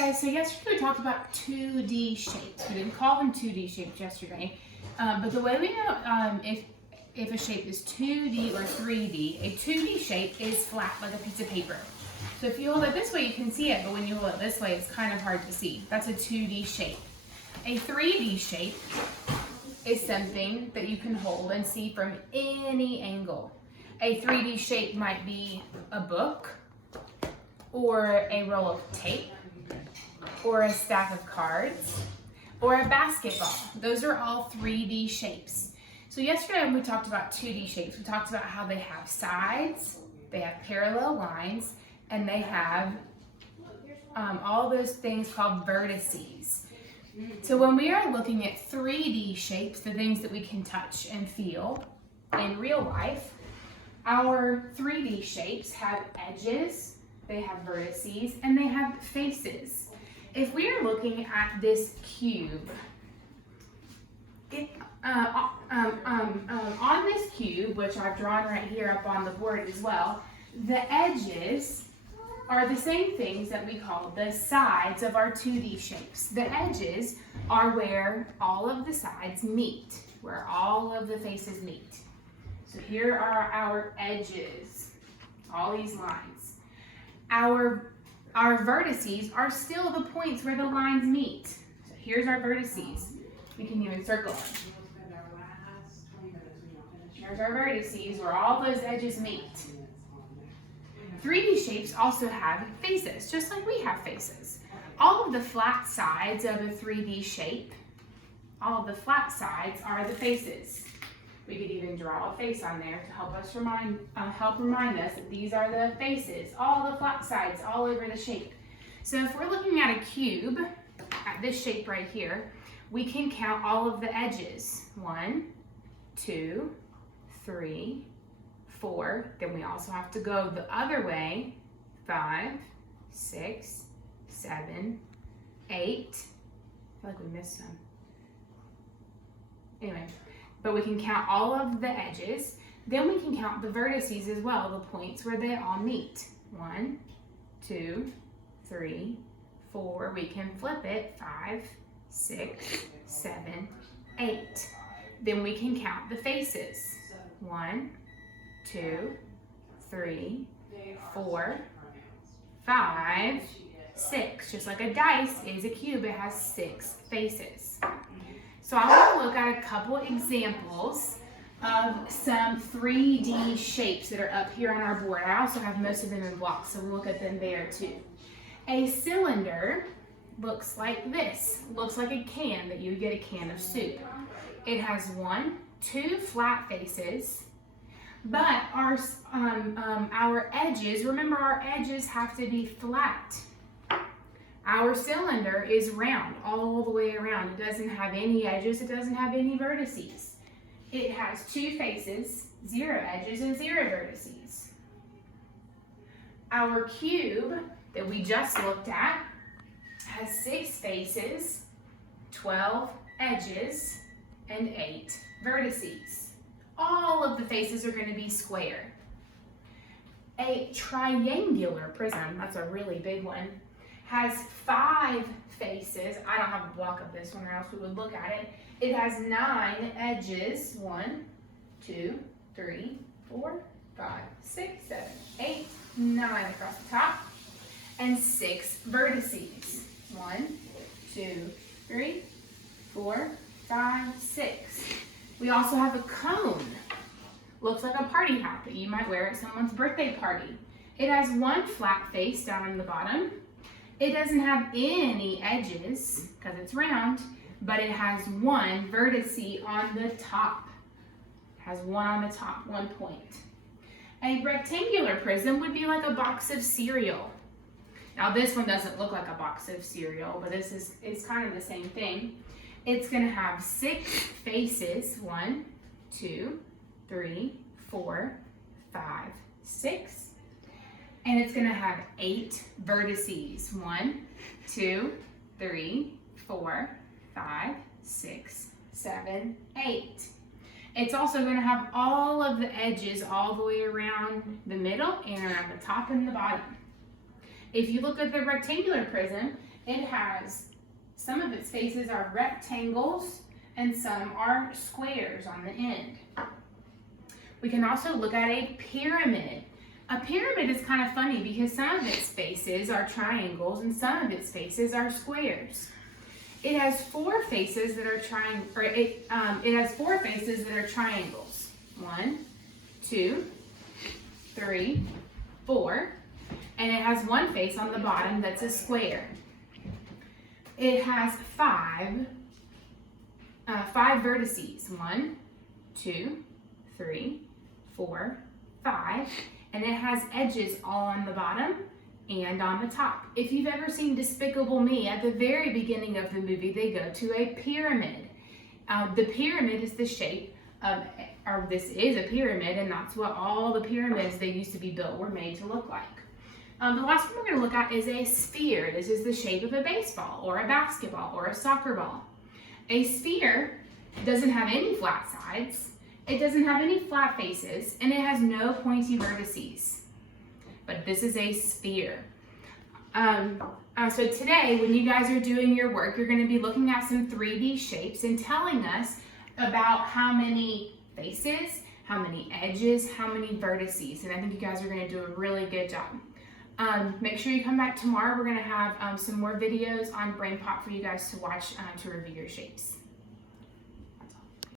guys, so yesterday we talked about 2D shapes. We didn't call them 2D shapes yesterday, but the way we know if a shape is 2D or 3D, a 2D shape is flat like a piece of paper. So if you hold it this way, you can see it, but when you hold it this way, it's kind of hard to see. That's a 2D shape. A 3D shape is something that you can hold and see from any angle. A 3D shape might be a book, or a roll of tape, or a stack of cards, or a basketball. Those are all 3D shapes. So yesterday when we talked about 2D shapes, we talked about how they have sides, they have parallel lines, and they have all those things called vertices. So when we are looking at 3D shapes, the things that we can touch and feel in real life, our 3D shapes have edges, they have vertices, and they have faces. If we are looking at this cube, on this cube, which I've drawn right here up on the board as well, the edges are the same things that we call the sides of our 2D shapes. The edges are where all of the sides meet, where all of the faces meet. So here are our edges, all these lines. Our vertices are still the points where the lines meet. So here's our vertices. We can even circle them. Here's our vertices where all those edges meet. 3D shapes also have faces, just like we have faces. All of the flat sides of a 3D shape, all of the flat sides are the faces. We could even draw a face on there to help us remind us that these are the faces, all the flat sides all over the shape. So if we're looking at a cube, at this shape right here, we can count all of the edges. 1, 2, 3, 4. Then we also have to go the other way. 5, 6, 7, 8. I feel like we missed some. Anyway. But we can count all of the edges. Then we can count the vertices as well, the points where they all meet. 1, 2, 3, 4. We can flip it. 5, 6, 7, 8. Then we can count the faces. 1, 2, 3, 4, 5, 6. Just like a dice is a cube, it has 6 faces. So I want to look at a couple examples of some 3D shapes that are up here on our board. I also have most of them in blocks, so we'll look at them there too. A cylinder looks like this. Looks like a can that you would get a can of soup. It has 1, 2 flat faces, but our edges, remember our edges have to be flat. Our cylinder is round all the way around. It doesn't have any edges, it doesn't have any vertices. It has 2 faces, 0 edges, and 0 vertices. Our cube that we just looked at has 6 faces, 12 edges, and 8 vertices. All of the faces are going to be square. A triangular prism, that's a really big one, has 5 faces. I don't have a block of this one or else we would look at it. It has 9 edges. 1, 2, 3, 4, 5, 6, 7, 8, 9 across the top. And 6 vertices. 1, 2, 3, 4, 5, 6. We also have a cone. Looks like a party hat that you might wear at someone's birthday party. It has 1 flat face down on the bottom. It doesn't have any edges because it's round, but it has 1 vertice on the top. It has 1 on the top, 1 point. A rectangular prism would be like a box of cereal. Now this one doesn't look like a box of cereal, but it's kind of the same thing. It's going to have 6 faces, 1, 2, 3, 4, 5, 6. And it's going to have 8 vertices. 1, 2, 3, 4, 5, 6, 7, 8. It's also going to have all of the edges all the way around the middle and around the top and the bottom. If you look at the rectangular prism, it has, some of its faces are rectangles and some are squares on the end. We can also look at a pyramid. A pyramid is kind of funny because some of its faces are triangles and some of its faces are squares. It has four faces that are triangles. 1, 2, 3, 4, and it has one face on the bottom that's a square. It has five vertices. 1, 2, 3, 4, 5, and it has edges all on the bottom and on the top. If you've ever seen Despicable Me, at the very beginning of the movie, they go to a pyramid. The pyramid is the shape of, or this is a pyramid, and that's what all the pyramids they used to be built were made to look like. The last one we're going to look at is a sphere. This is the shape of a baseball or a basketball or a soccer ball. A sphere doesn't have any flat sides, it doesn't have any flat faces, and it has no pointy vertices. But this is a sphere. So today, when you guys are doing your work, you're going to be looking at some 3D shapes and telling us about how many faces, how many edges, how many vertices, and I think you guys are going to do a really good job. Make sure you come back tomorrow. We're going to have some more videos on BrainPop for you guys to watch to review your shapes.